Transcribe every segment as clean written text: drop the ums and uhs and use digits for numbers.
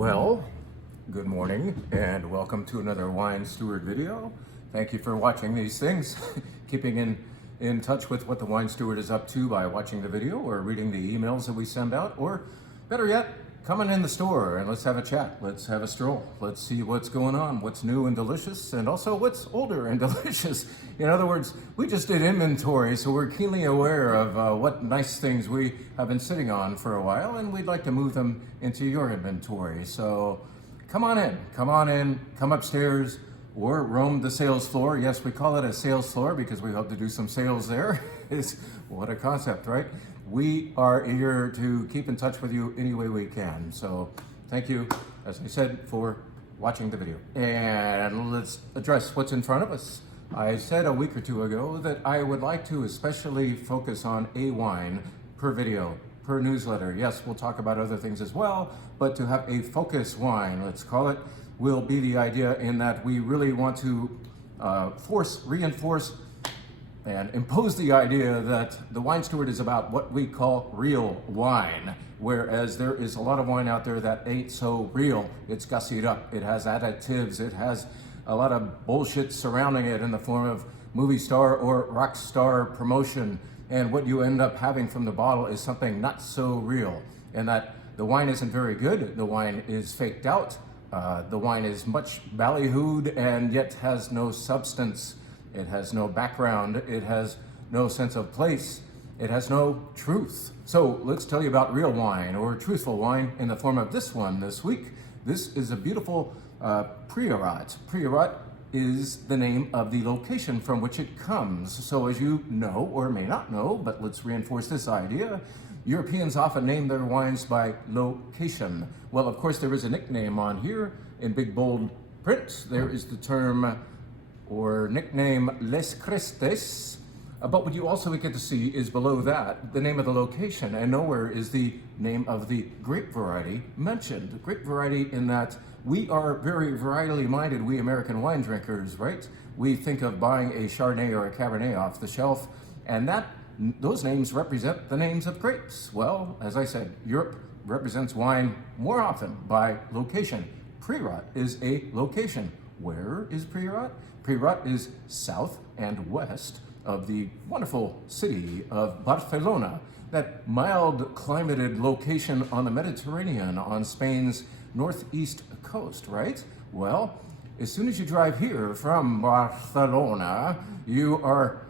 Well, good morning and welcome to another Wine Steward video. Thank you for watching these things, keeping in touch with what the Wine Steward is up to by watching the video or reading the emails that we send out, or better yet, coming in the store and let's have a chat, let's have a stroll, let's see what's going on, what's new and delicious, and also what's older and delicious. In other words, we just did inventory, so we're keenly aware of what nice things we have been sitting on for a while, and we'd like to move them into your inventory. So come on in, come upstairs, or roam the sales floor. Yes, we call it a sales floor because we hope to do some sales there. What a concept, right? We are here to keep in touch with you any way we can. So thank you, as I said, for watching the video. And let's address what's in front of us. I said a week or two ago that I would like to especially focus on a wine per video, per newsletter. Yes, we'll talk about other things as well, but to have a focus wine, let's call it, will be the idea in that we really want to reinforce, and impose the idea that the Wine Steward is about what we call real wine, whereas there is a lot of wine out there that ain't so real. It's gussied up, it has additives, it has a lot of bullshit surrounding it in the form of movie star or rock star promotion, and what you end up having from the bottle is something not so real, and that the wine isn't very good, the wine is faked out, the wine is much ballyhooed and yet has no substance. It has no background, it has no sense of place, it has no truth. So let's tell you about real wine, or truthful wine, in the form of this one this week. This is a beautiful Priorat. Priorat is the name of the location from which it comes. So as you know, or may not know, but let's reinforce this idea, Europeans often name their wines by location. Well, of course, there is a nickname on here in big bold print. There is the term or nickname Les Crestes, but what you also get to see is below that the name of the location, and nowhere is the name of the grape variety mentioned. The grape variety, in that we are very varietally minded, we American wine drinkers, right? We think of buying a Chardonnay or a Cabernet off the shelf, and those names represent the names of grapes. Well, as I said, Europe represents wine more often by location. Priorat is a location. Where is Priorat? Priorat is south and west of the wonderful city of Barcelona, that mild climated location on the Mediterranean on Spain's northeast coast, right? Well, as soon as you drive here from Barcelona, you're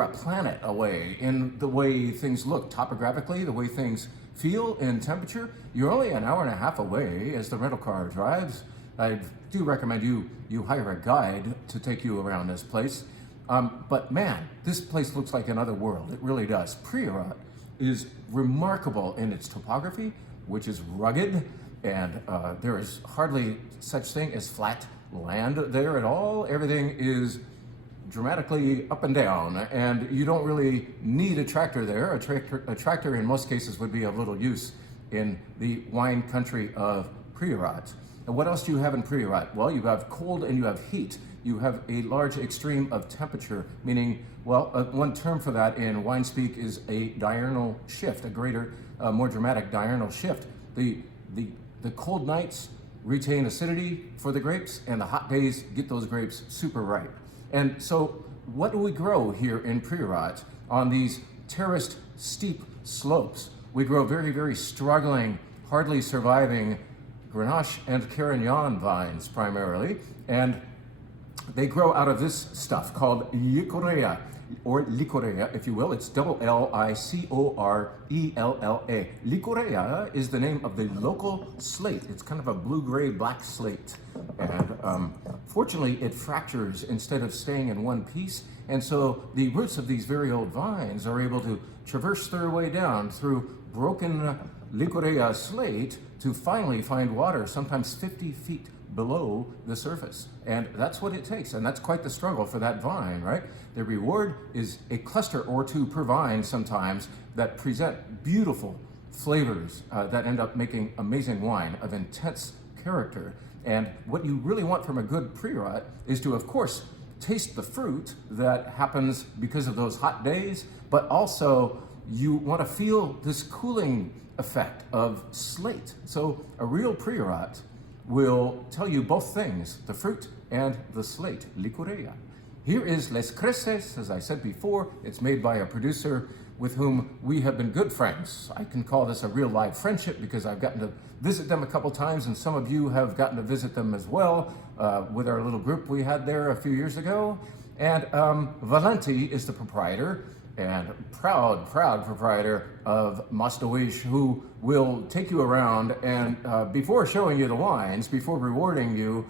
a planet away in the way things look topographically, the way things feel in temperature. You're only an hour and a half away as the rental car drives. I do recommend you hire a guide to take you around this place. But man, this place looks like another world. It really does. Priorat is remarkable in its topography, which is rugged, and there is hardly such thing as flat land there at all. Everything is dramatically up and down, and you don't really need a tractor there. A tractor in most cases would be of little use in the wine country of Priorat. And what else do you have in Priorat? Well, you have cold and you have heat. You have a large extreme of temperature, meaning, well, one term for that in wine speak is a diurnal shift, a greater, more dramatic diurnal shift. The cold nights retain acidity for the grapes, and the hot days get those grapes super ripe. And so what do we grow here in Priorat on these terraced steep slopes? We grow very, very struggling, hardly surviving Grenache and Carignan vines primarily, and they grow out of this stuff called Licorella, or Licorella, if you will. It's Licorella. Licorella is the name of the local slate. It's kind of a blue-gray black slate, and fortunately it fractures instead of staying in one piece, and so the roots of these very old vines are able to traverse their way down through broken Licorella slate to finally find water, sometimes 50 feet below the surface. And that's what it takes, and that's quite the struggle for that vine, right? The reward is a cluster or two per vine sometimes that present beautiful flavors that end up making amazing wine of intense character. And what you really want from a good Priorat is to, of course, taste the fruit that happens because of those hot days, but also you want to feel this cooling effect of slate. So a real Priorat will tell you both things, the fruit and the slate, licorea. Here is Les Creces, as I said before. It's made by a producer with whom we have been good friends. I can call this a real live friendship because I've gotten to visit them a couple times, and some of you have gotten to visit them as well with our little group we had there a few years ago. And Valenti is the proprietor, and proud proprietor of Mas Dois, who will take you around and before showing you the wines, before rewarding you,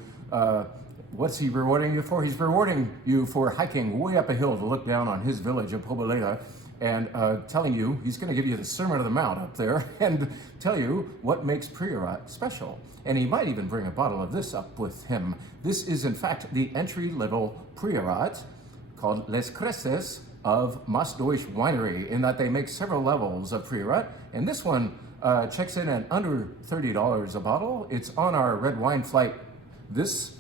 what's he rewarding you for? He's rewarding you for hiking way up a hill to look down on his village of Poboleda, and telling you, he's going to give you the Sermon on the Mount up there and tell you what makes Priorat special. And he might even bring a bottle of this up with him. This is in fact the entry-level Priorat called Les Creces of Mas Dois Winery, in that they make several levels of Priorat, and this one checks in at under $30 a bottle. It's on our red wine flight this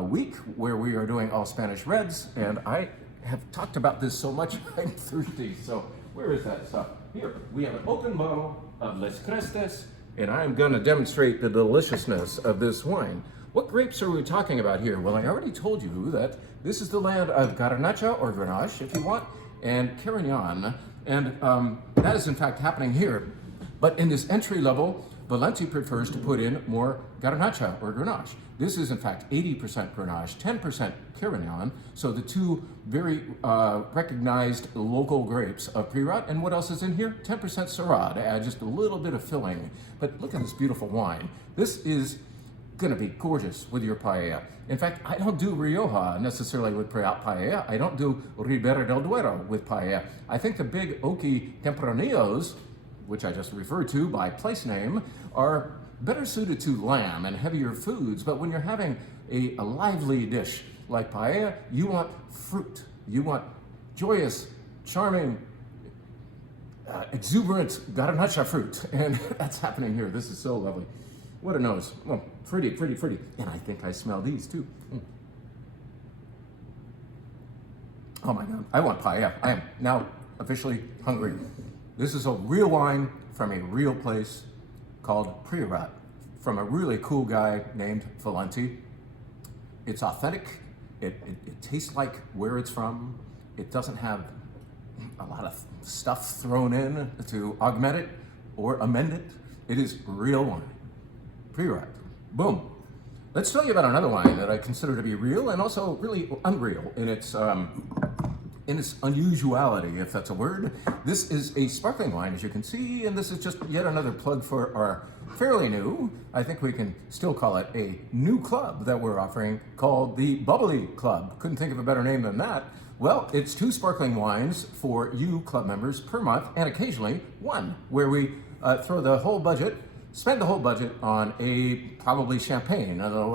week, where we are doing all Spanish reds, and I have talked about this so much I'm thirsty. So where is that stuff? Here, we have an open bottle of Les Creces, and I'm going to demonstrate the deliciousness of this wine. What grapes are we talking about here? Well, I already told you that this is the land of Garnacha, or Grenache, if you want, and Carignan, and that is in fact happening here. But in this entry level, Valenti prefers to put in more Garnacha, or Grenache. This is in fact 80% Grenache, 10% Carignan, so the two very recognized local grapes of Priorat. And what else is in here? 10% Syrah to add just a little bit of filling. But look at this beautiful wine. This is gonna be gorgeous with your paella. In fact, I don't do Rioja necessarily with paella. I don't do Ribera del Duero with paella. I think the big oaky Tempranillos, which I just referred to by place name, are better suited to lamb and heavier foods. But when you're having a lively dish like paella, you want fruit. You want joyous, charming, exuberant Garnacha fruit. And that's happening here. This is so lovely. What a nose. Oh, pretty. And I think I smell these too. Oh my God, I want paella. I am now officially hungry. This is a real wine from a real place called Priorat, from a really cool guy named Valenti. It's authentic. It tastes like where it's from. It doesn't have a lot of stuff thrown in to augment it or amend it. It is real wine. Priorat. Boom. Let's tell you about another wine that I consider to be real and also really unreal in its unusuality, if that's a word. This is a sparkling wine, as you can see, and this is just yet another plug for our fairly new, I think we can still call it a new club that we're offering called the Bubbly Club. Couldn't think of a better name than that. Well, it's 2 sparkling wines for you club members per month, and occasionally one, where we spend the whole budget on a probably champagne. In other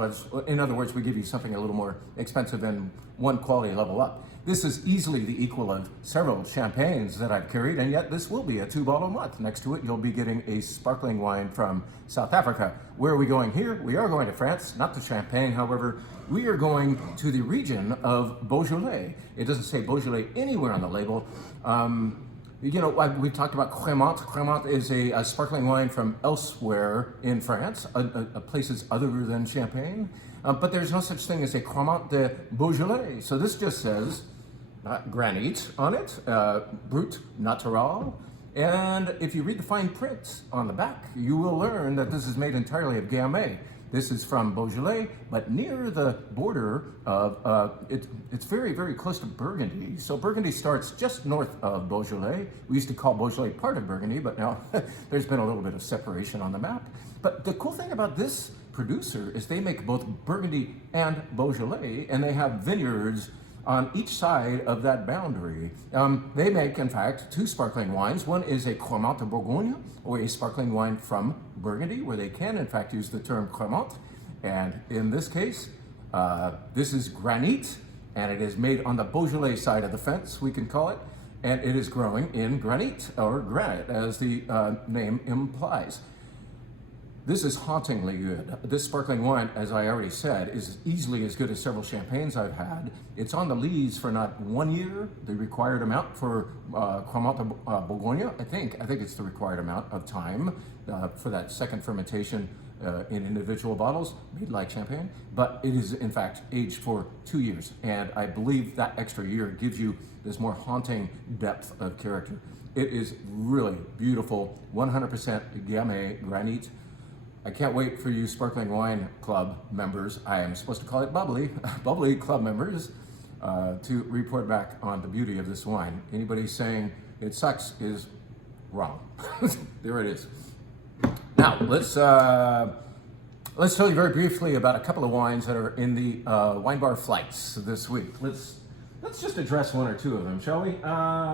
words, we give you something a little more expensive and one quality level up. This is easily the equal of several champagnes that I've carried, and yet this will be a 2-bottle month. Next to it, you'll be getting a sparkling wine from South Africa. Where are we going here? We are going to France, not to Champagne, however. We are going to the region of Beaujolais. It doesn't say Beaujolais anywhere on the label. We've talked about Cremant. Cremant is a sparkling wine from elsewhere in France, places other than Champagne. But there's no such thing as a Cremant de Beaujolais. So this just says Granit on it, Brut Natural. And if you read the fine print on the back, you will learn that this is made entirely of Gamay. This is from Beaujolais, but near the border of, it's very, very close to Burgundy. So Burgundy starts just north of Beaujolais. We used to call Beaujolais part of Burgundy, but now there's been a little bit of separation on the map. But the cool thing about this producer is they make both Burgundy and Beaujolais, and they have vineyards on each side of that boundary. They make, in fact, 2 sparkling wines. One is a Cremant de Bourgogne, or a sparkling wine from Burgundy, where they can, in fact, use the term Cremant. And in this case, this is Granit, and it is made on the Beaujolais side of the fence, we can call it, and it is growing in granite, or granite, as the name implies. This is hauntingly good. This sparkling wine, as I already said, is easily as good as several champagnes I've had. It's on the lees for not 1 year, the required amount for Cremant de Bourgogne. I think it's the required amount of time for that second fermentation in individual bottles, made like champagne. But it is in fact aged for 2 years, and I believe that extra year gives you this more haunting depth of character. It is really beautiful, 100% Gamay granite. I can't wait for you Sparkling Wine Club members, I am supposed to call it bubbly, bubbly club members, to report back on the beauty of this wine. Anybody saying it sucks is wrong. There it is. Now, let's tell you very briefly about a couple of wines that are in the wine bar flights this week. Let's just address one or two of them, shall we?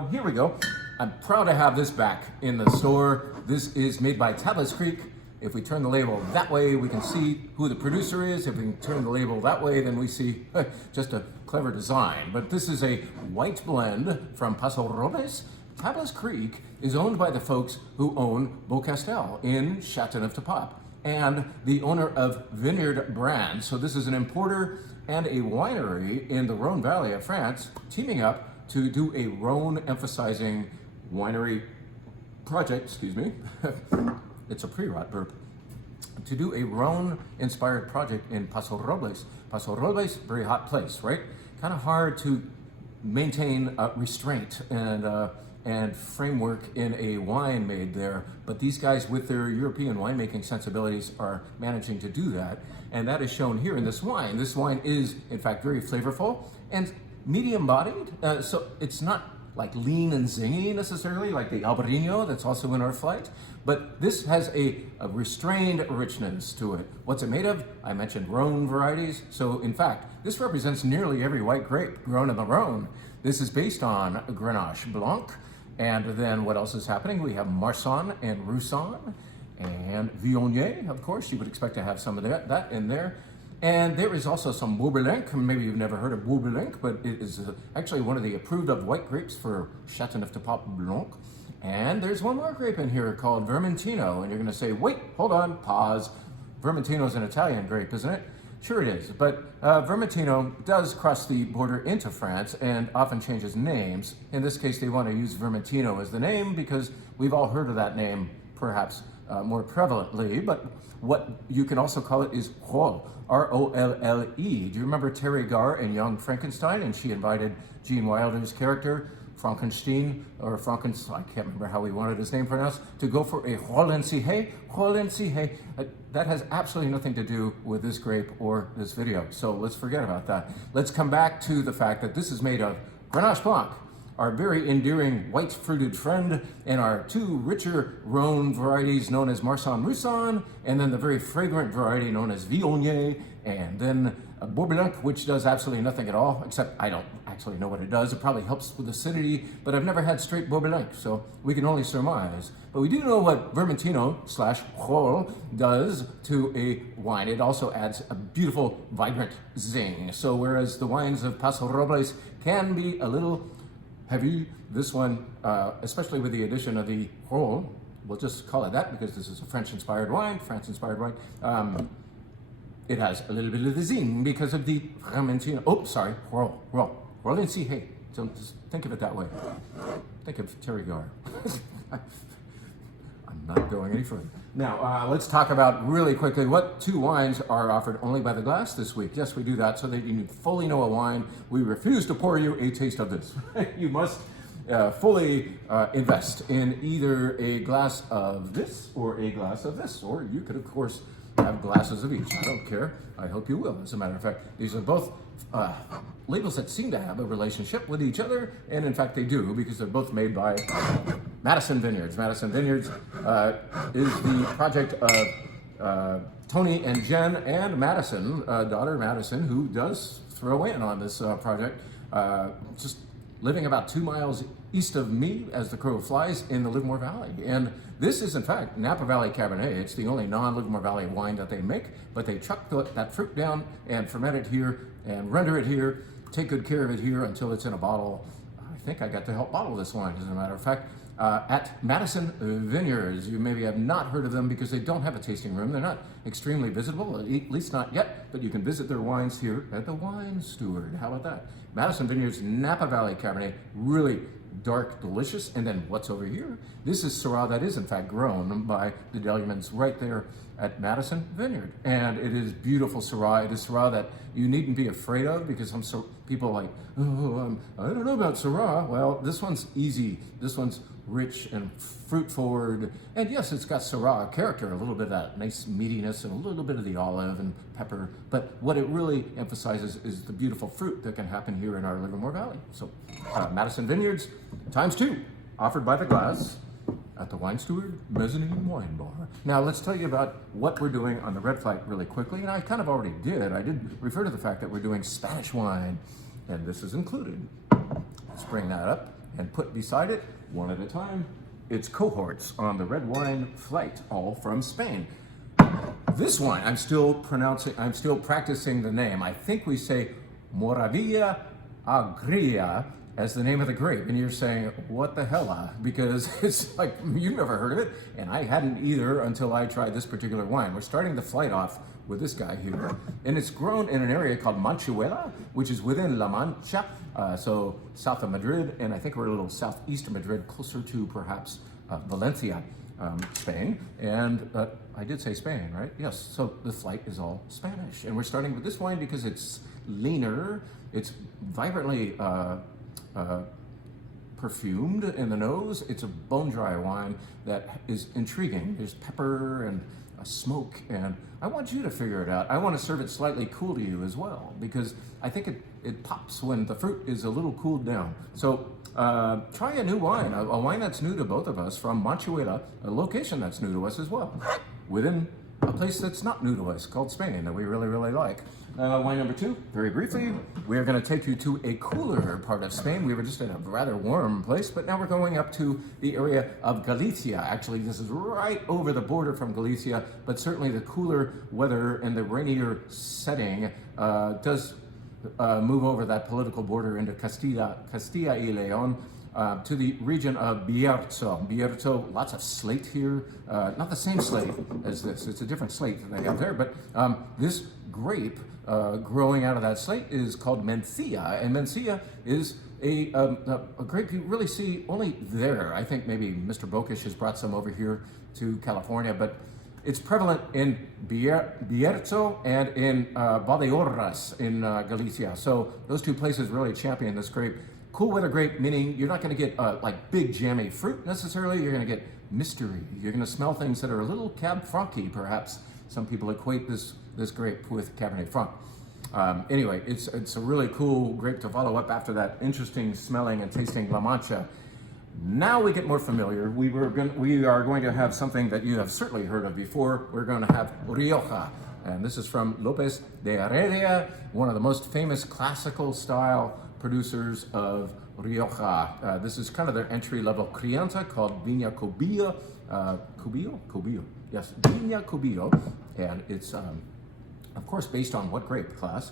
Here we go. I'm proud to have this back in the store. This is made by Tablas Creek. If we turn the label that way, we can see who the producer is. If we can turn the label that way, then we see just a clever design. But this is a white blend from Paso Robles. Tablas Creek is owned by the folks who own Beaucastel in Châteauneuf-du-Pape and the owner of Vineyard Brands. So this is an importer and a winery in the Rhone Valley of France teaming up to do a Rhone emphasizing winery project, excuse me. It's a pre-rot burp, to do a Rhone-inspired project in Paso Robles. Paso Robles, very hot place, right? Kind of hard to maintain restraint and framework in a wine made there, but these guys with their European winemaking sensibilities are managing to do that, and that is shown here in this wine. This wine is, in fact, very flavorful and medium-bodied, so it's not like lean and zingy necessarily, like the Albarino that's also in our flight, but this has a restrained richness to it. What's it made of? I mentioned Rhone varieties, so in fact, this represents nearly every white grape grown in the Rhone. This is based on Grenache Blanc, and then what else is happening? We have Marsanne and Roussanne, and Viognier, of course, you would expect to have some of that in there. And there is also some Beaublanc. Maybe you've never heard of Beaublanc, but it is actually one of the approved of white grapes for Châteauneuf-du-Pape Blanc. And there's one more grape in here called Vermentino, and you're gonna say, wait, hold on, pause. Vermentino is an Italian grape, isn't it? Sure it is, but Vermentino does cross the border into France and often changes names. In this case, they want to use Vermentino as the name because we've all heard of that name, perhaps more prevalently, but what you can also call it is Rolle, R-O-L-L-E. Do you remember Terry Garr in Young Frankenstein? And she invited Gene Wilder's character, Frankenstein, or Frankenstein, I can't remember how he wanted his name pronounced, to go for a Rollency. That has absolutely nothing to do with this grape or this video, so let's forget about that. Let's come back to the fact that this is made of Grenache Blanc, our very endearing white-fruited friend, and our two richer Rhone varieties known as Marsanne Roussanne, and then the very fragrant variety known as Viognier, and then Beaublanc, which does absolutely nothing at all, except I don't actually know what it does. It probably helps with acidity, but I've never had straight Beaublanc, so we can only surmise. But we do know what Vermentino / Rolle does to a wine. It also adds a beautiful, vibrant zing. So whereas the wines of Paso Robles can be a little heavy, this one, especially with the addition of the Rolle, we'll just call it that because this is a French-inspired wine, France-inspired wine. It has a little bit of the zing because of the Vermentino. Oh, sorry, Roll and see, hey, so just think of it that way. Think of Terry Garr. I'm not going any further. Now, let's talk about really quickly what two wines are offered only by the glass this week. Yes, we do that so that you fully know a wine. We refuse to pour you a taste of this. You must fully invest in either a glass of this or a glass of this, or you could, of course, have glasses of each. I don't care. I hope you will. As a matter of fact, these are both labels that seem to have a relationship with each other, and in fact they do because they're both made by Madison Vineyards. Madison Vineyards is the project of Tony and Jen and Madison, daughter Madison, who does throw in on this project, just living about 2 miles east of me as the crow flies in the Livermore Valley. And this is in fact Napa Valley Cabernet. It's the only non-Livermore Valley wine that they make, but they chuck that fruit down and ferment it here and render it here, take good care of it here until it's in a bottle. I think I got to help bottle this wine, as a matter of fact. at Madison Vineyards. You maybe have not heard of them because they don't have a tasting room. They're not extremely visible, at least not yet, but you can visit their wines here at the Wine Steward. How about that? Madison Vineyards Napa Valley Cabernet, really dark, delicious. And then what's over here? This is Syrah that is in fact grown by the Delimans right there at Madison Vineyard. And it is beautiful Syrah. It is Syrah that you needn't be afraid of because some people are like, oh, I don't know about Syrah. Well, this one's easy. This one's rich and fruit forward. And yes, it's got Syrah character, a little bit of that nice meatiness and a little bit of the olive and pepper. But what it really emphasizes is the beautiful fruit that can happen here in our Livermore Valley. So Madison Vineyards ×2, offered by the glass at the Wine Steward Mezzanine Wine Bar. Now let's tell you about what we're doing on the Red Flight really quickly. And I kind of already did. I did refer to the fact that we're doing Spanish wine, and this is included. Let's bring that up and put beside it, one at a time, its cohorts on the Red Wine Flight, all from Spain. This wine, I'm still practicing the name. I think we say Moravia Agria as the name of the grape, and you're saying, what the hell? Because it's like, you've never heard of it, and I hadn't either until I tried this particular wine. We're starting the flight off with this guy here, and it's grown in an area called Manchuela, which is within La Mancha, so south of Madrid, and I think we're a little southeast of Madrid, closer to perhaps Valencia, Spain. And I did say Spain, right? Yes, so the flight is all Spanish, and we're starting with this wine because it's leaner, it's vibrantly perfumed in the nose. It's a bone dry wine that is intriguing. There's pepper and a smoke, and I want you to figure it out. I want to serve it slightly cool to you as well because I think it pops when the fruit is a little cooled down. So try a new wine, a wine that's new to both of us from Manchuela, a location that's new to us as well, within a place that's not new to us called Spain that we really, really like. Wine number 2, very briefly, we are going to take you to a cooler part of Spain. We were just in a rather warm place, but now we're going up to the area of Galicia. Actually, this is right over the border from Galicia, but certainly the cooler weather and the rainier setting does move over that political border into Castilla y León, to the region of Bierzo. Bierzo, lots of slate here. Not the same slate as this. It's a different slate that they have there, but this grape growing out of that slate is called Mencia, and Mencia is a grape you really see only there. I think maybe Mr. Bokish has brought some over here to California, but it's prevalent in Bierzo and in Valdeorras in Galicia. So those two places really champion this grape. Cool weather grape, meaning you're not going to get like big jammy fruit necessarily. You're going to get mystery. You're going to smell things that are a little Cab Franc-y, perhaps. Some people equate this grape with Cabernet Franc. Anyway, it's a really cool grape to follow up after that interesting smelling and tasting La Mancha. Now we get more familiar. We are going to have something that you have certainly heard of before. We're going to have Rioja, and this is from Lopez de Heredia, one of the most famous classical style producers of Rioja. This is kind of their entry-level crianza called Viña Cubillo. Cubillo, yes, Viña Cubillo, and it's of course based on what grape? Class.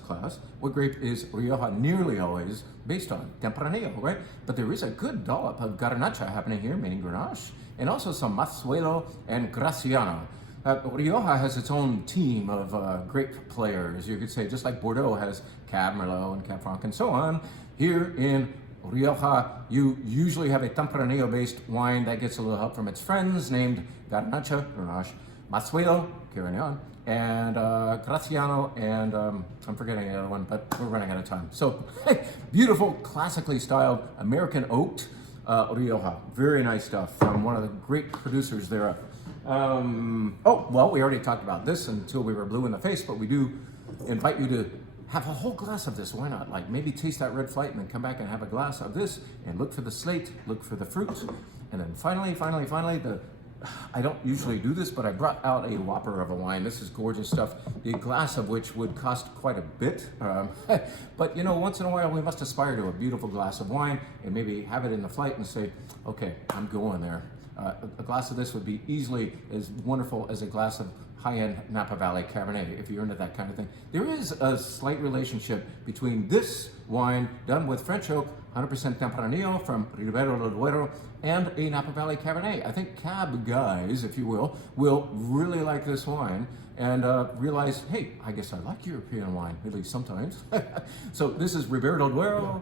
What grape is Rioja nearly always based on? Tempranillo, right? But there is a good dollop of Garnacha happening here, meaning Grenache, and also some Mazuelo and Graciano. Rioja has its own team of grape players, you could say, just like Bordeaux has Cab Merlot and Cab Franc and so on. Here in Rioja, you usually have a Tempranillo-based wine that gets a little help from its friends named Garnacha, Grenache, Mazuelo, Carignan, and Graciano, and I'm forgetting the other one, but we're running out of time. So, beautiful, classically styled, American oaked Rioja. Very nice stuff from one of the great producers thereof. Oh, well, we already talked about this until we were blue in the face, but we do invite you to have a whole glass of this. Why not? Like maybe taste that Red Flight and then come back and have a glass of this and look for the slate, look for the fruit. And then finally, I don't usually do this, but I brought out a whopper of a wine. This is gorgeous stuff. The glass of which would cost quite a bit. But you know, once in a while we must aspire to a beautiful glass of wine and maybe have it in the flight and say, okay, I'm going there. A glass of this would be easily as wonderful as a glass of high-end Napa Valley Cabernet, if you're into that kind of thing. There is a slight relationship between this wine done with French oak, 100% Tempranillo from Ribera del Duero, and a Napa Valley Cabernet. I think cab guys, if you will really like this wine and realize, hey, I guess I like European wine, at least sometimes. So this is Ribera del Duero.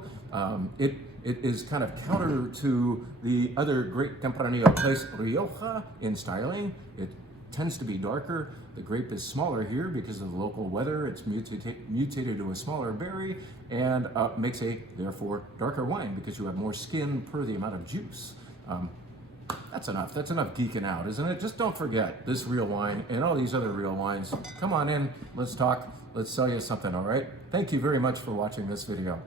It is kind of counter to the other great Tempranillo place, Rioja, in styling. It tends to be darker. The grape is smaller here because of the local weather. It's mutated to a smaller berry and makes a, therefore, darker wine because you have more skin per the amount of juice. That's enough. That's enough geeking out, isn't it? Just don't forget this real wine and all these other real wines. Come on in. Let's talk. Let's sell you something, all right? Thank you very much for watching this video.